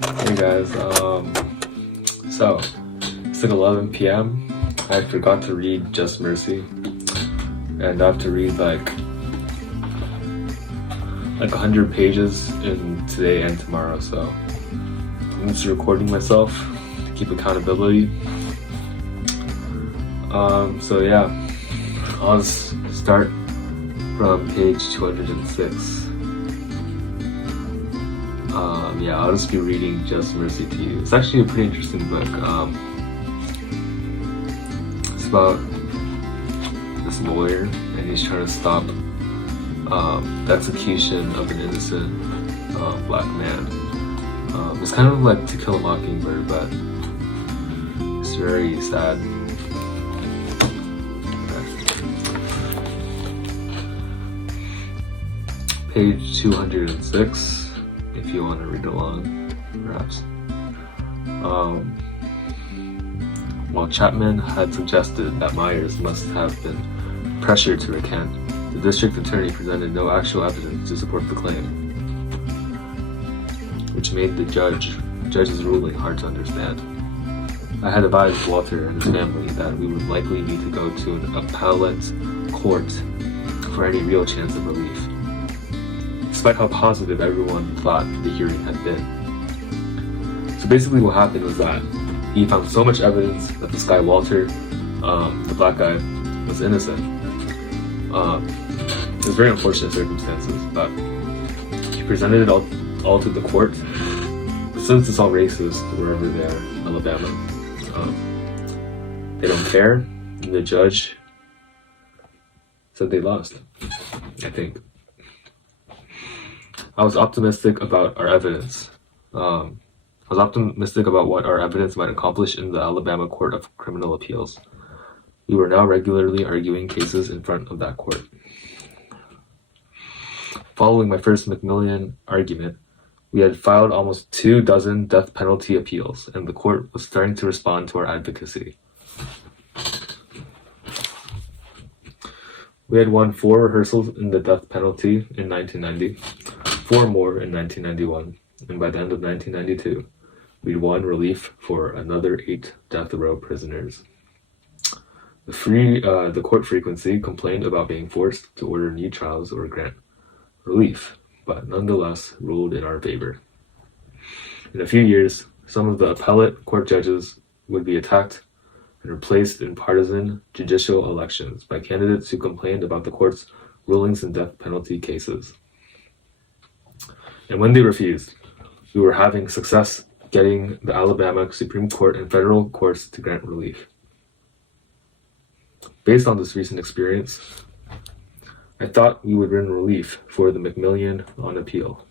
Hey guys, so it's like 11 p.m. I forgot to read Just Mercy, and I have to read like 100 pages in today and tomorrow. So I'm just recording myself to keep accountability. So yeah, I'll just start from page 206. Yeah, I'll just be reading Just Mercy to you. It's actually a pretty interesting book. It's about this lawyer, and he's trying to stop the execution of an innocent black man. It's kind of like To Kill a Mockingbird, but it's very sad. Page 206. If you want to read along, perhaps. While Chapman had suggested that Myers must have been pressured to recant, the district attorney presented no actual evidence to support the claim, which made the judge's ruling hard to understand. I had advised Walter and his family that we would likely need to go to an appellate court for any real chance of relief, despite how positive everyone thought the hearing had been. So basically what happened was that he found so much evidence that this guy Walter, the black guy, was innocent. It was very unfortunate circumstances, but he presented it all to the court. But since it's all racist wherever they are, Alabama, they don't care, and the judge said they lost, I think. I was optimistic about our evidence. I was optimistic about what our evidence might accomplish in the Alabama Court of Criminal Appeals. We were now regularly arguing cases in front of that court. Following my first McMillian argument, we had filed almost 24 death penalty appeals, and the court was starting to respond to our advocacy. We had won 4 rehearsals in the death penalty in 1990, 4 more in 1991, and by the end of 1992, we'd won relief for another 8 death row prisoners. The court frequency complained about being forced to order new trials or grant relief, but nonetheless ruled in our favor. In a few years, some of the appellate court judges would be attacked and replaced in partisan judicial elections by candidates who complained about the court's rulings in death penalty cases. And when they refused, we were having success getting the Alabama Supreme Court and federal courts to grant relief. Based on this recent experience, I thought we would win relief for the McMillian on appeal.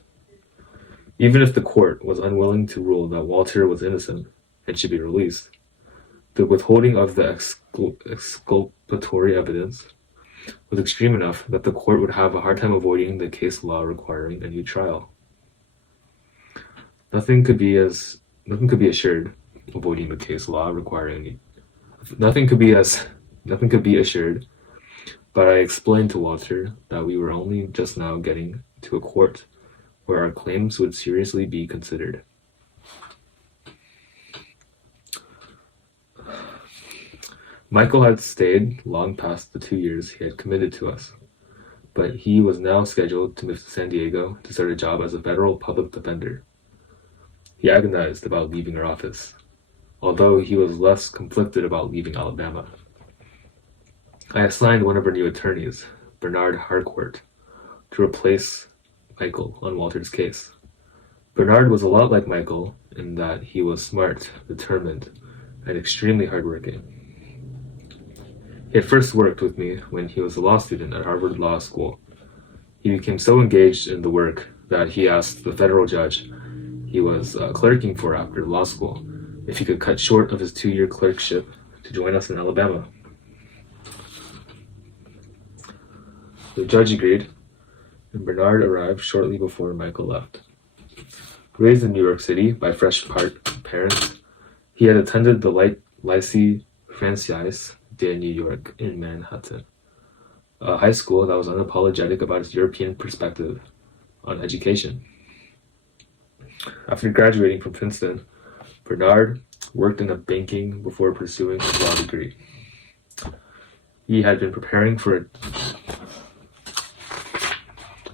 Even if the court was unwilling to rule that Walter was innocent and should be released, the withholding of the exculpatory evidence was extreme enough that the court would have a hard time avoiding the case law requiring a new trial. Nothing could be assured avoiding the case law requiring nothing could be assured, but I explained to Walter that we were only just now getting to a court where our claims would seriously be considered. Michael had stayed long past the 2 years he had committed to us, but he was now scheduled to move to San Diego to start a job as a federal public defender. He agonized about leaving our office, although he was less conflicted about leaving Alabama. I assigned one of our new attorneys, Bernard Harcourt, to replace Michael on Walter's case. Bernard was a lot like Michael in that he was smart, determined, and extremely hardworking. He had first worked with me when he was a law student at Harvard Law School. He became so engaged in the work that he asked the federal judge he was clerking for after law school if he could cut short of his 2-year clerkship to join us in Alabama. The judge agreed, and Bernard arrived shortly before Michael left. Raised in New York City by fresh parents, he had attended the Lycée Française de New York in Manhattan, a high school that was unapologetic about its European perspective on education. After graduating from Princeton, Bernard worked in banking before pursuing his law degree. He had been preparing for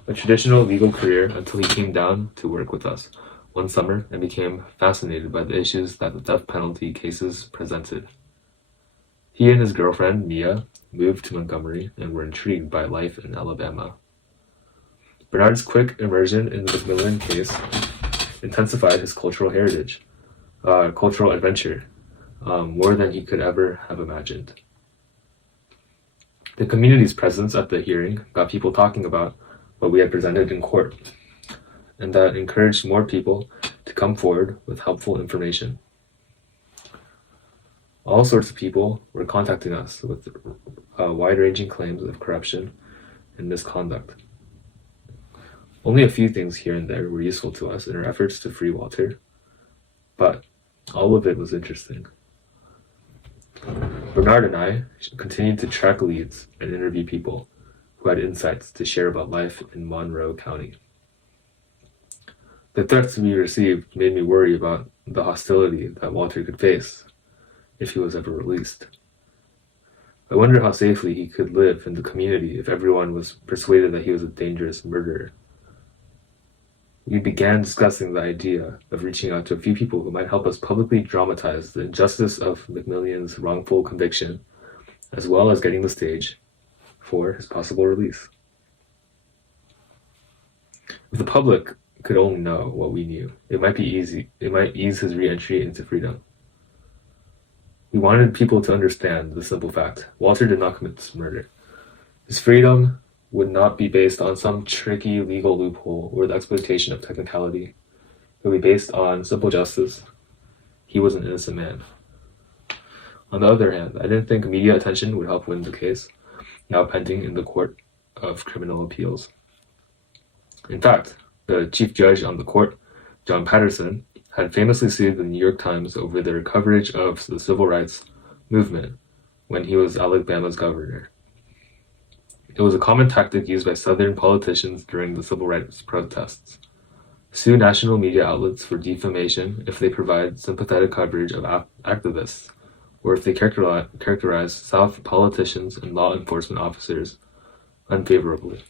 a traditional legal career until he came down to work with us one summer and became fascinated by the issues that the death penalty cases presented. He and his girlfriend, Mia, moved to Montgomery and were intrigued by life in Alabama. Bernard's quick immersion in the McMillan case intensified his cultural adventure, more than he could ever have imagined. The community's presence at the hearing got people talking about what we had presented in court, and that encouraged more people to come forward with helpful information. All sorts of people were contacting us with wide-ranging claims of corruption and misconduct. Only a few things here and there were useful to us in our efforts to free Walter, but all of it was interesting. Bernard and I continued to track leads and interview people who had insights to share about life in Monroe County. The threats we received made me worry about the hostility that Walter could face if he was ever released. I wonder how safely he could live in the community if everyone was persuaded that he was a dangerous murderer. We began discussing the idea of reaching out to a few people who might help us publicly dramatize the injustice of McMillan's wrongful conviction, as well as getting the stage for his possible release. If the public could only know what we knew, it might ease his re-entry into freedom. We wanted people to understand the simple fact: Walter did not commit this murder. His freedom would not be based on some tricky legal loophole or the exploitation of technicality. It would be based on simple justice. He was an innocent man. On the other hand, I didn't think media attention would help win the case, now pending in the Court of Criminal Appeals. In fact, the chief judge on the court, John Patterson, had famously sued the New York Times over their coverage of the civil rights movement when he was Alabama's governor. It was a common tactic used by Southern politicians during the civil rights protests. Sue national media outlets for defamation if they provide sympathetic coverage of activists, or if they characterize South politicians and law enforcement officers unfavorably.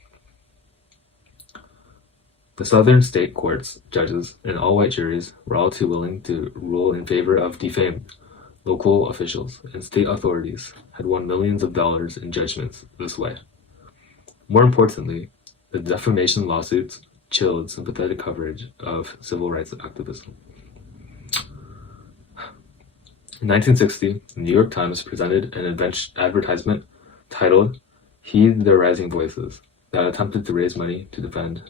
The Southern state courts, judges, and all-white juries were all too willing to rule in favor of defamed. Local officials and state authorities had won millions of dollars in judgments this way. More importantly, the defamation lawsuits chilled sympathetic coverage of civil rights activism. In 1960, the New York Times presented an advertisement titled "Heed the Rising Voices" that attempted to raise money to defend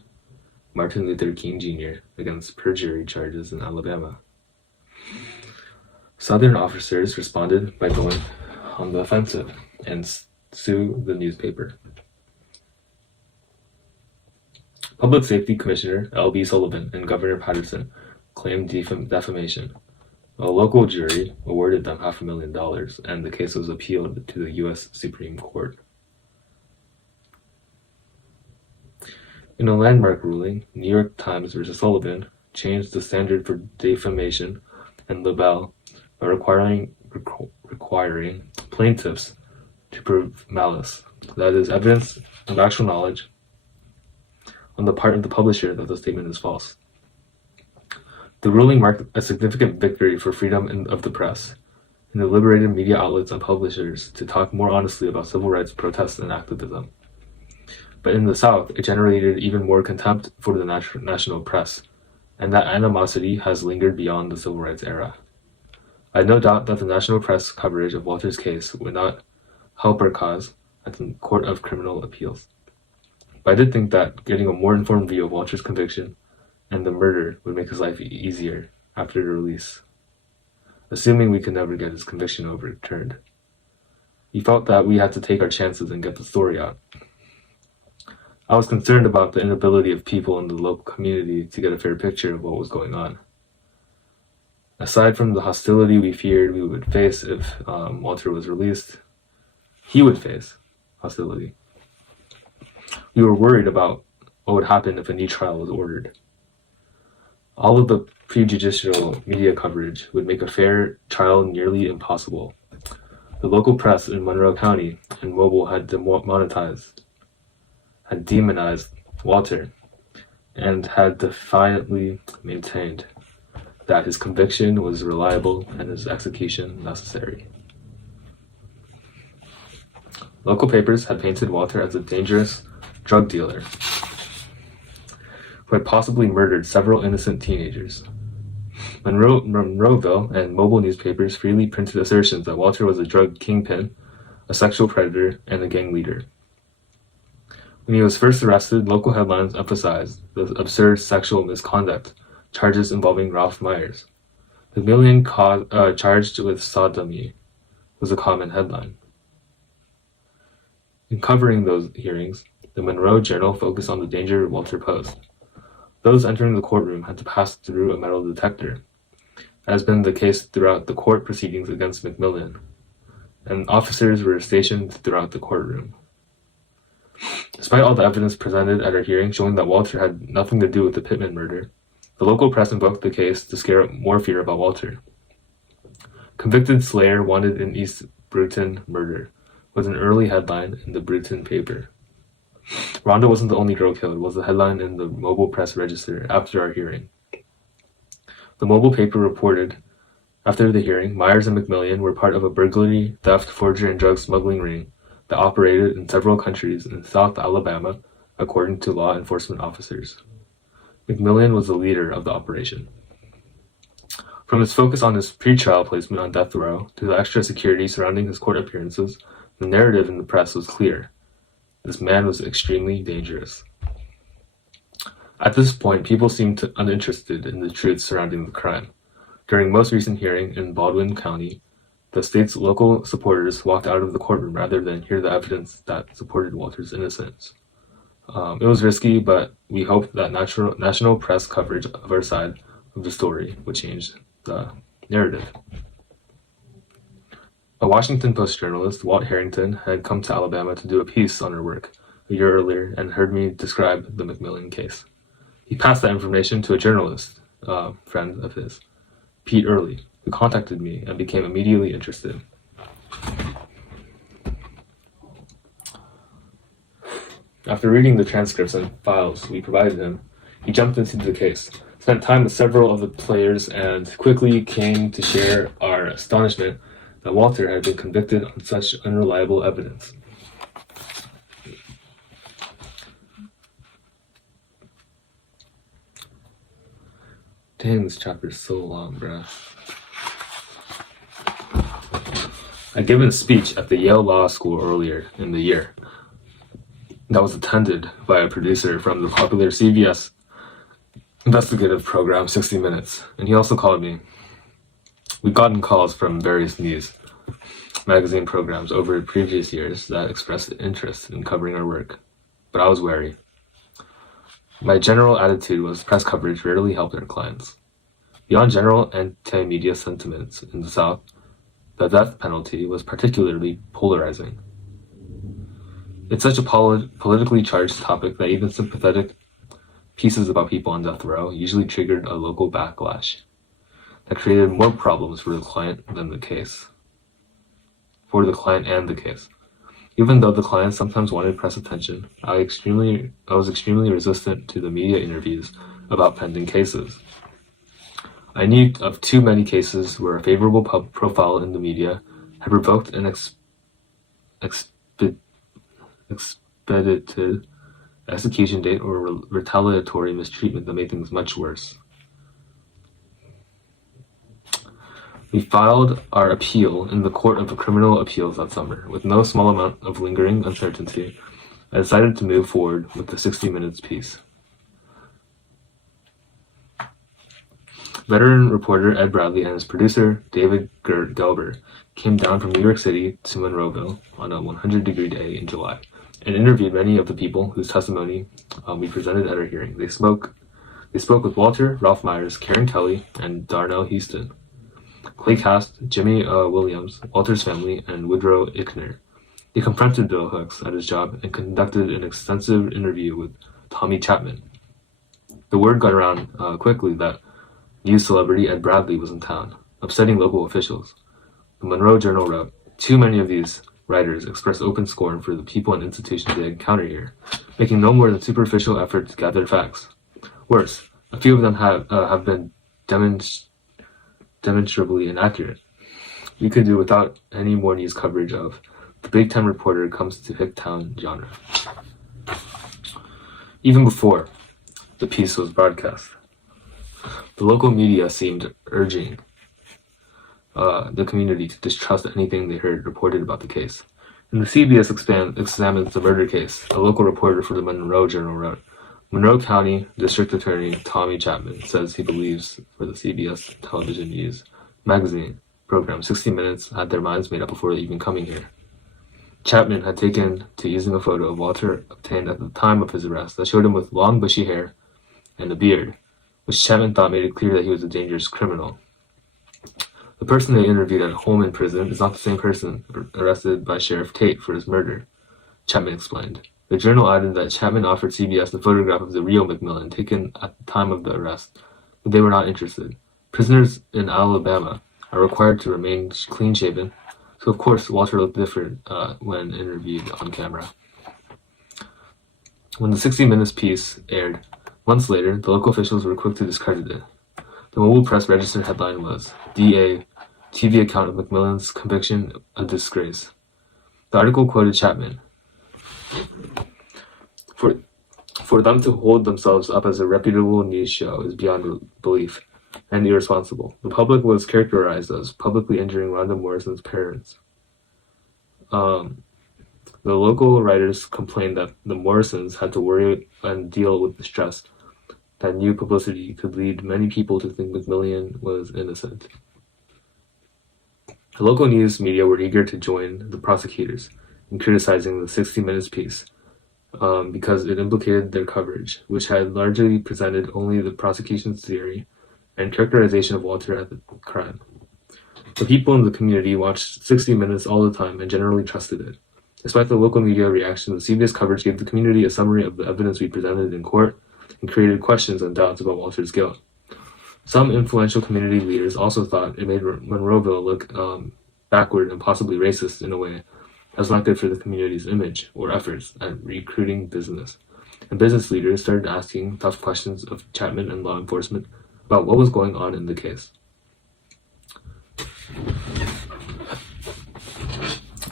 Martin Luther King Jr. against perjury charges in Alabama. Southern officers responded by going on the offensive and sued the newspaper. Public Safety Commissioner L.B. Sullivan and Governor Patterson claimed defamation. A local jury awarded them $500,000, and the case was appealed to the U.S. Supreme Court. In a landmark ruling, New York Times versus Sullivan changed the standard for defamation and libel by requiring plaintiffs to prove malice, that is, evidence of actual knowledge on the part of the publisher that the statement is false. The ruling marked a significant victory for freedom of the press and it liberated media outlets and publishers to talk more honestly about civil rights protests and activism. But in the South, it generated even more contempt for the national press, and that animosity has lingered beyond the civil rights era. I had no doubt that the national press coverage of Walter's case would not help our cause at the Court of Criminal Appeals. But I did think that getting a more informed view of Walter's conviction and the murder would make his life easier after the release, assuming we could never get his conviction overturned. He felt that we had to take our chances and get the story out. I was concerned about the inability of people in the local community to get a fair picture of what was going on. Aside from the hostility we feared we would face if Walter was released, he would face hostility. We were worried about what would happen if a new trial was ordered. All of the prejudicial media coverage would make a fair trial nearly impossible. The local press in Monroe County and Mobile had demonized Walter, and had defiantly maintained that his conviction was reliable and his execution necessary. Local papers had painted Walter as a dangerous drug dealer who had possibly murdered several innocent teenagers. Monroeville and Mobile newspapers freely printed assertions that Walter was a drug kingpin, a sexual predator, and a gang leader. When he was first arrested, local headlines emphasized the absurd sexual misconduct charges involving Ralph Myers. McMillian charged with sodomy was a common headline. In covering those hearings, the Monroe Journal focused on the danger Walter posed. Those entering the courtroom had to pass through a metal detector, as has been the case throughout the court proceedings against McMillian, and officers were stationed throughout the courtroom. Despite all the evidence presented at our hearing showing that Walter had nothing to do with the Pittman murder, the local press invoked the case to scare up more fear about Walter. Convicted slayer wanted in East Bruton murder was an early headline in the Bruton paper. Rhonda wasn't the only girl killed was the headline in the Mobile Press Register after our hearing. The Mobile paper reported, after the hearing, Myers and McMillian were part of a burglary, theft, forgery, and drug smuggling ring that operated in several countries in South Alabama, according to law enforcement officers. McMillian was the leader of the operation. From his focus on his pre-trial placement on death row to the extra security surrounding his court appearances, the narrative in the press was clear. This man was extremely dangerous. At this point, people seemed uninterested in the truth surrounding the crime. During most recent hearing in Baldwin County, the state's local supporters walked out of the courtroom rather than hear the evidence that supported Walter's innocence. It was risky, but we hoped that national press coverage of our side of the story would change the narrative. A Washington Post journalist, Walt Harrington, had come to Alabama to do a piece on her work a year earlier and heard me describe the McMillian case. He passed that information to a journalist, friend of his, Pete Early, who contacted me and became immediately interested. After reading the transcripts and files we provided him, he jumped into the case, spent time with several of the players, and quickly came to share our astonishment that Walter had been convicted on such unreliable evidence. Dang, this chapter is so long, bruh. I'd given a speech at the Yale Law School earlier in the year that was attended by a producer from the popular CBS investigative program 60 Minutes, and he also called me. We'd gotten calls from various news magazine programs over previous years that expressed interest in covering our work, but I was wary. My general attitude was press coverage rarely helped our clients. Beyond general anti-media sentiments in the South, the death penalty was particularly polarizing. It's such a politically charged topic that even sympathetic pieces about people on death row usually triggered a local backlash that created more problems for the client and the case. Even though the client sometimes wanted press attention, I was extremely resistant to the media interviews about pending cases. I knew of too many cases where a favorable profile in the media had provoked an expedited execution date or retaliatory mistreatment that made things much worse. We filed our appeal in the Court of Criminal Appeals that summer. With no small amount of lingering uncertainty, I decided to move forward with the 60 Minutes piece. Veteran reporter Ed Bradley and his producer, David Gelber, came down from New York City to Monroeville on a 100-degree day in July and interviewed many of the people whose testimony we presented at our hearing. They spoke with Walter, Ralph Myers, Karen Kelly, and Darnell Houston. Clay Cast, Jimmy Williams, Walter's family, and Woodrow Ickner. They confronted Bill Hooks at his job and conducted an extensive interview with Tommy Chapman. The word got around quickly that news celebrity Ed Bradley was in town, upsetting local officials. The Monroe Journal wrote, "Too many of these writers express open scorn for the people and institutions they encounter here, making no more than superficial effort to gather facts. Worse, a few of them have been demonstrably inaccurate. We could do without any more news coverage of the Big Ten reporter comes to Hicktown genre." Even before the piece was broadcast, the local media seemed urging the community to distrust anything they heard reported about the case. When the CBS examines the murder case, a local reporter for the Monroe Journal wrote, "Monroe County District Attorney Tommy Chapman says he believes for the CBS television news magazine program 60 Minutes had their minds made up before even coming here." Chapman had taken to using a photo of Walter obtained at the time of his arrest that showed him with long bushy hair and a beard, which Chapman thought made it clear that he was a dangerous criminal. The person they interviewed at home in prison is not the same person arrested by Sheriff Tate for his murder, Chapman explained. The Journal added that Chapman offered CBS the photograph of the real McMillan taken at the time of the arrest, but they were not interested. Prisoners in Alabama are required to remain clean-shaven, so of course Walter looked different when interviewed on camera. When the 60 Minutes piece aired months later, the local officials were quick to discredit it. The Mobile Press Register headline was, "DA, TV account of McMillan's conviction a disgrace." The article quoted Chapman. For them to hold themselves up as a reputable news show is beyond belief and irresponsible. The public was characterized as publicly injuring Rhonda Morrison's parents. The local writers complained that the Morrisons had to worry and deal with the stress that new publicity could lead many people to think McMillan was innocent. The local news media were eager to join the prosecutors in criticizing the 60 Minutes piece because it implicated their coverage, which had largely presented only the prosecution's theory and characterization of Walter at the crime. The people in the community watched 60 Minutes all the time and generally trusted it. Despite the local media reaction, the CBS coverage gave the community a summary of the evidence we presented in court and created questions and doubts about Walter's guilt. Some influential community leaders also thought it made Monroeville look backward and possibly racist in a way that was not good for the community's image or efforts at recruiting business. And business leaders started asking tough questions of Chapman and law enforcement about what was going on in the case.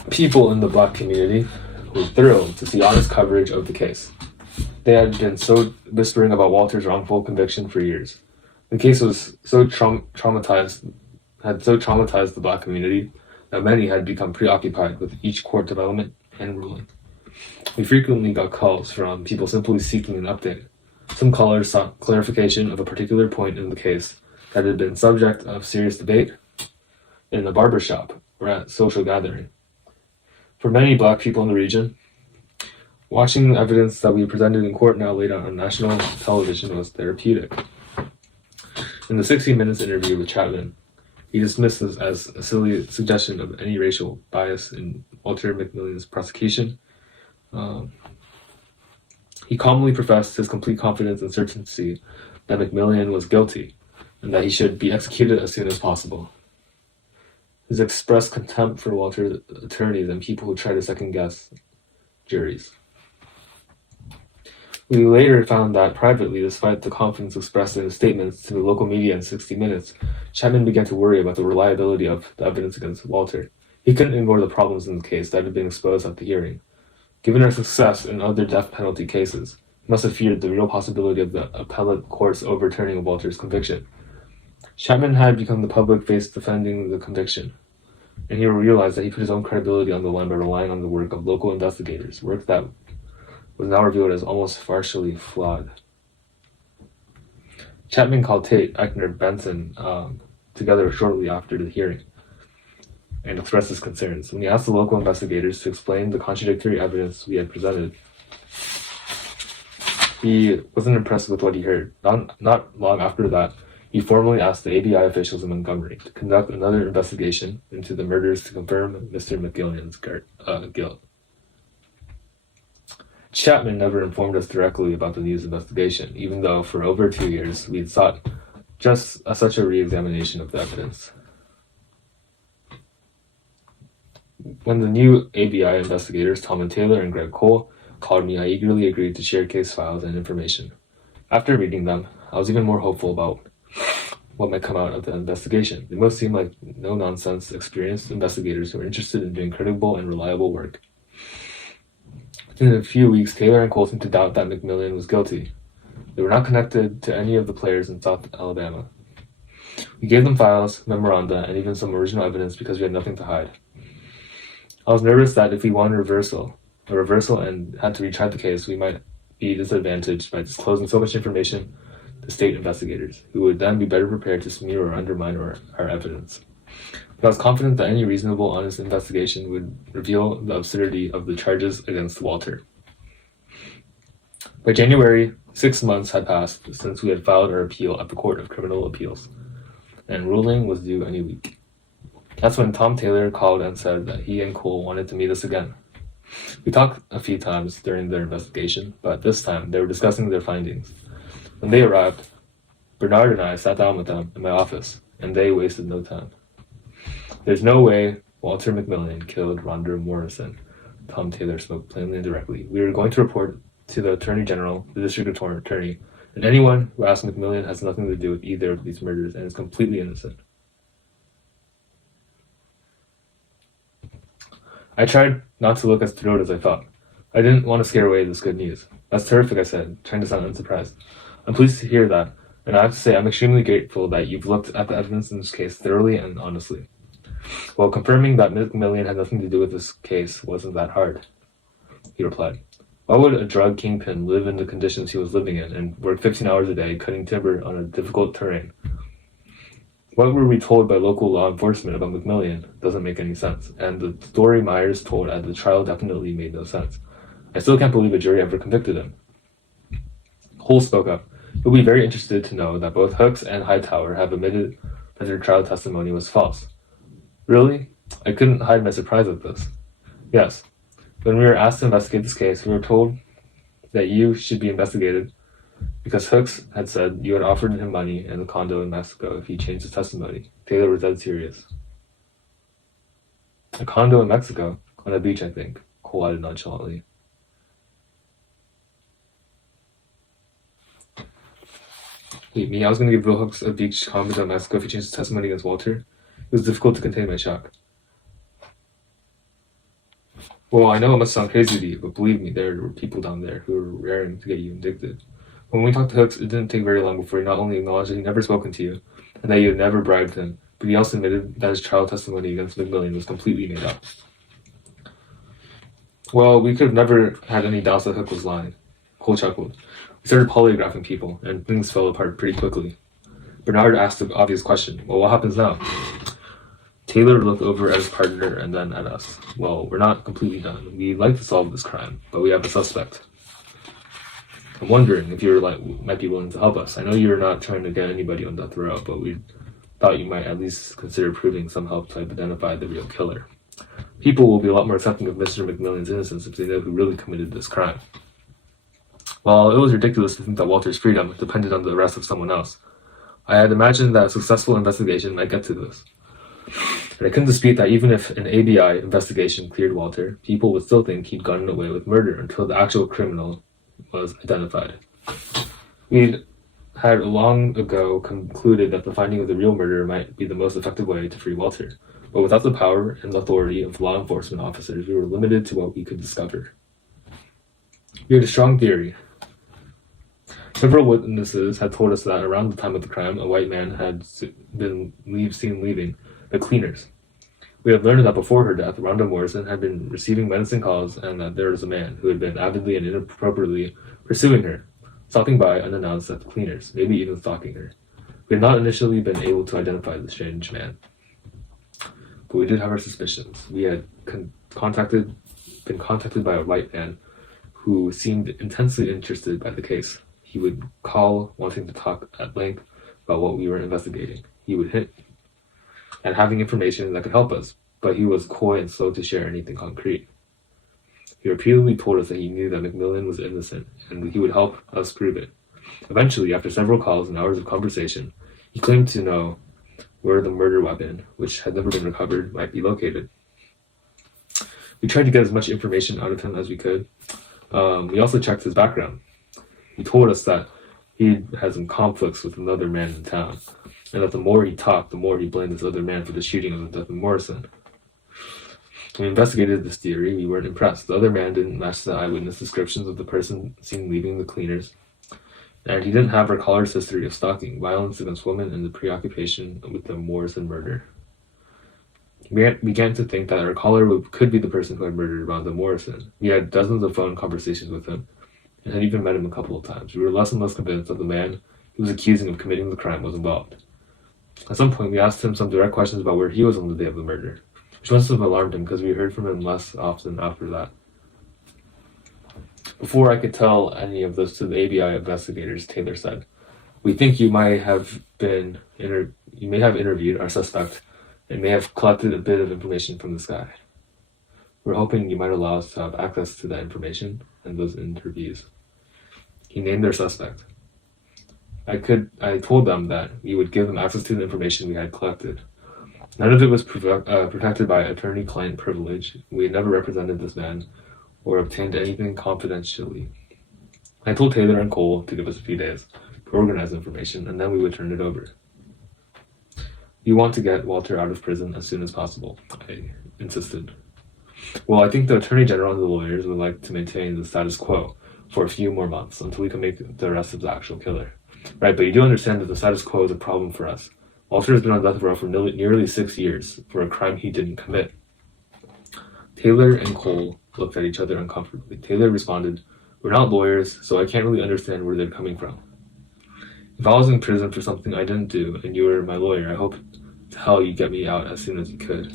People in the Black community were thrilled to see honest coverage of the case. They had been so whispering about Walter's wrongful conviction for years. The case was so traumatized the Black community that many had become preoccupied with each court development and ruling. We frequently got calls from people simply seeking an update. Some callers sought clarification of a particular point in the case that had been subject of serious debate in a barbershop or at social gathering. For many Black people in the region, watching the evidence that we presented in court now laid out on national television was therapeutic. In the 60 Minutes interview with Chapman, he dismissed this as a silly suggestion of any racial bias in Walter McMillan's prosecution. He calmly professed his complete confidence and certainty that McMillan was guilty and that he should be executed as soon as possible. His expressed contempt for Walter's attorneys and people who try to second-guess juries. We later found that privately, despite the confidence expressed in his statements to the local media in 60 Minutes, Chapman began to worry about the reliability of the evidence against Walter. He couldn't ignore the problems in the case that had been exposed at the hearing. Given our success in other death penalty cases, he must have feared the real possibility of the appellate court's overturning of Walter's conviction. Chapman had become the public face defending the conviction, and he realized that he put his own credibility on the line by relying on the work of local investigators, work that was now revealed as almost facially flawed. Chapman called Tate, Eichner, Benson together shortly after the hearing and expressed his concerns. When he asked the local investigators to explain the contradictory evidence we had presented, he wasn't impressed with what he heard. Not long after that, he formally asked the ABI officials in Montgomery to conduct another investigation into the murders to confirm Mr. McGillion's guilt. Chapman never informed us directly about the news investigation, even though for over 2 years we had sought just such a re-examination of the evidence. When the new ABI investigators, Tom and Taylor and Greg Cole, called me, I eagerly agreed to share case files and information. After reading them, I was even more hopeful about what might come out of the investigation. They most seemed like no-nonsense, experienced investigators who were interested in doing credible and reliable work. Within a few weeks, Taylor and Cole seemed to doubt that McMillian was guilty. They were not connected to any of the players in South Alabama. We gave them files, memoranda, and even some original evidence because we had nothing to hide. I was nervous that if we wanted a reversal and had to retry the case, we might be disadvantaged by disclosing so much information to state investigators, who would then be better prepared to smear or undermine our evidence. But I was confident that any reasonable, honest investigation would reveal the absurdity of the charges against Walter. By January, 6 months had passed since we had filed our appeal at the Court of Criminal Appeals, and ruling was due any week. That's when Tom Taylor called and said that he and Cole wanted to meet us again. We talked a few times during their investigation, but this time they were discussing their findings. When they arrived, Bernard and I sat down with them in my office, and they wasted no time. There's no way Walter McMillian killed Rhonda Morrison, Tom Taylor spoke plainly and directly. We are going to report to the Attorney General, the District Attorney, and anyone who asks McMillian has nothing to do with either of these murders and is completely innocent. I tried not to look as thrilled as I thought. I didn't want to scare away this good news. That's terrific, I said, trying to sound unsurprised. I'm pleased to hear that, and I have to say I'm extremely grateful that you've looked at the evidence in this case thoroughly and honestly. Well, confirming that McMillian had nothing to do with this case wasn't that hard, he replied. Why would a drug kingpin live in the conditions he was living in and work 15 hours a day cutting timber on a difficult terrain? What were we told by local law enforcement about McMillian doesn't make any sense, and the story Myers told at the trial definitely made no sense. I still can't believe a jury ever convicted him. Cole spoke up. You'll be very interested to know that both Hooks and Hightower have admitted that their trial testimony was false. Really? I couldn't hide my surprise at this. Yes. When we were asked to investigate this case, we were told that you should be investigated because Hooks had said you had offered him money and a condo in Mexico if he changed his testimony. Taylor was dead serious. A condo in Mexico? On a beach, I think, Cole added nonchalantly. Wait, me? I was going to give Bill Hooks a beach condo in Mexico if he changed his testimony against Walter? It was difficult to contain my shock. Well, I know it must sound crazy to you, but believe me, there were people down there who were raring to get you indicted. When we talked to Hooks, it didn't take very long before he not only acknowledged that he'd never spoken to you, and that you had never bribed him, but he also admitted that his trial testimony against McMillian was completely made up. Well, we could have never had any doubts that Hook was lying. Cole chuckled. We started polygraphing people, and things fell apart pretty quickly. Bernard asked the obvious question, well, what happens now? Taylor looked over at his partner and then at us. Well, we're not completely done. We'd like to solve this crime, but we have a suspect. I'm wondering if you might be willing to help us. I know you're not trying to get anybody on death row, but we thought you might at least consider proving some help to identify the real killer. People will be a lot more accepting of Mr. McMillian's innocence if they know who really committed this crime. While it was ridiculous to think that Walter's freedom depended on the arrest of someone else, I had imagined that a successful investigation might get to this. And I couldn't dispute that even if an ABI investigation cleared Walter, people would still think he'd gotten away with murder until the actual criminal was identified. We'd had long ago concluded that the finding of the real murderer might be the most effective way to free Walter, but without the power and authority of law enforcement officers, we were limited to what we could discover. We had a strong theory. Several witnesses had told us that around the time of the crime, a white man had been seen leaving the cleaners. We had learned that before her death, Rhonda Morrison had been receiving menacing calls and that there was a man who had been avidly and inappropriately pursuing her, stopping by unannounced at the cleaners, maybe even stalking her. We had not initially been able to identify the strange man, but we did have our suspicions. We had been contacted by a white man who seemed intensely interested by the case. He would call wanting to talk at length about what we were investigating. He would hint at having information that could help us, but he was coy and slow to share anything concrete. He repeatedly told us that he knew that McMillian was innocent and that he would help us prove it. Eventually, after several calls and hours of conversation, He claimed to know where the murder weapon, which had never been recovered, might be located. We tried to get as much information out of him as we could. We also checked his background. He told us that he had some conflicts with another man in town, and that the more he talked, the more he blamed this other man for the shooting of the death of Morrison. When we investigated this theory, we weren't impressed. The other man didn't match the eyewitness descriptions of the person seen leaving the cleaners, and he didn't have our caller's history of stalking, violence against women, and the preoccupation with the Morrison murder. We began to think that our caller could be the person who had murdered Rhonda Morrison. We had dozens of phone conversations with him, and had even met him a couple of times. We were less and less convinced that the man he was accusing of committing the crime was involved. At some point, we asked him some direct questions about where he was on the day of the murder, which must have alarmed him because we heard from him less often after that. Before I could tell any of this to the ABI investigators, Taylor said, "We think you may have interviewed our suspect and may have collected a bit of information from this guy. We're hoping you might allow us to have access to that information and those interviews." He named their suspect. I told them that we would give them access to the information we had collected. None of it was protected by attorney-client privilege. We had never represented this man or obtained anything confidentially. I told Taylor and Cole to give us a few days to organize information, and then we would turn it over. "We want to get Walter out of prison as soon as possible," I insisted. "Well, I think the Attorney General and the lawyers would like to maintain the status quo for a few more months until we can make the arrest of the actual killer." "Right, but you do understand that the status quo is a problem for us. Walter has been on death row for nearly 6 years for a crime he didn't commit." Taylor and Cole looked at each other uncomfortably. Taylor responded, "We're not lawyers, so I can't really understand where they're coming from. If I was in prison for something I didn't do and you were my lawyer, I hope to hell you get me out as soon as you could."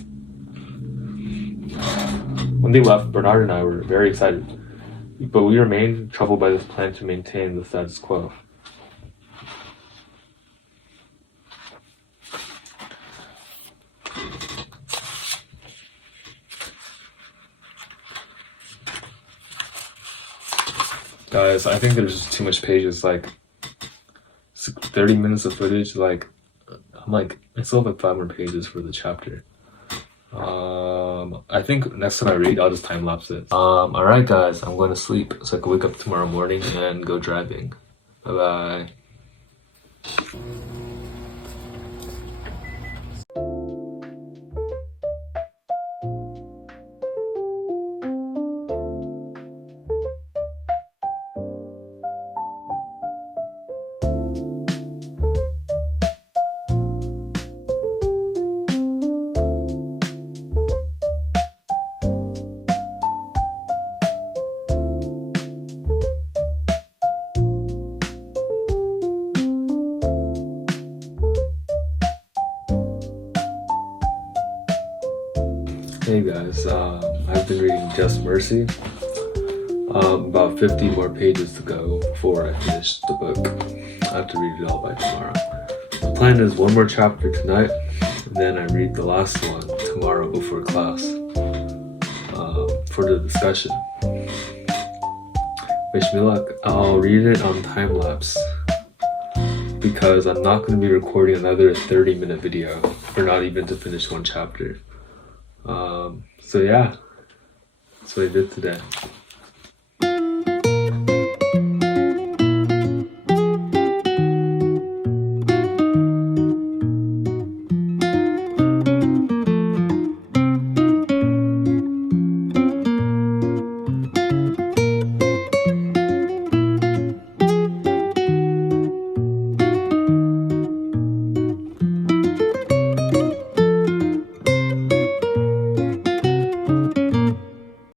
When they left, Bernard and I were very excited, but we remained troubled by this plan to maintain the status quo. Guys, I think there's just too much pages, 30 minutes of footage, I still have 5 more pages for the chapter. I think next time I read, I'll just time-lapse it. Alright guys, I'm going to sleep so I can wake up tomorrow morning and go driving. Bye-bye. Hey guys, I've been reading Just Mercy. About 50 more pages to go before I finish the book. I have to read it all by tomorrow. The plan is 1 more chapter tonight, and then I read the last one tomorrow before class for the discussion. Wish me luck. I'll read it on time-lapse because I'm not going to be recording another 30-minute video or not even to finish 1 chapter. So yeah, that's what I did today.